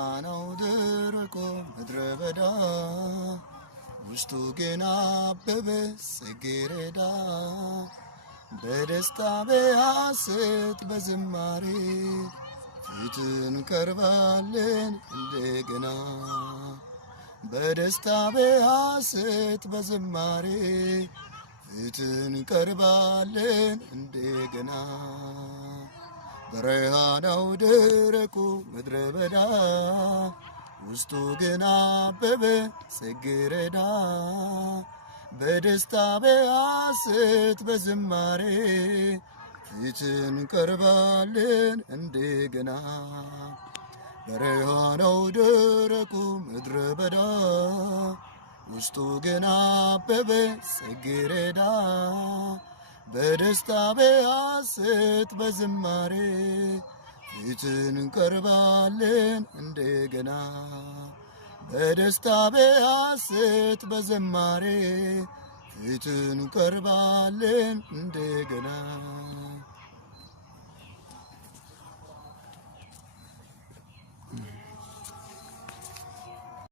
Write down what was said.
በረሃናው ደረቆ ምድረ በዳ ውስጡ ግን አበበ ጽጌረዳ በደስታ በሐሴት በዝማሬ ፊትን ቀርባለን እንደገና በደስታ በሐሴት በዝማሬ ፊትን ቀርባለን እንደገና በረሃናው ደረቁ ምድረ በዳ ውስጡ ግን አበበ ጽጌረዳ በደስታ በሐሴት በዝማሬ ፊትን ቀርባለን እንደገና በረሃናው ደረቁ ምድረ በዳ ውስጡ ግን አበበ ጽጌረዳ በደስታ በሐሴት በዝማሬ ፊትን ቀርባለን እንደገና በደስታ በሐሴት በዝማሬ ፊትን ቀርባለን እንደገና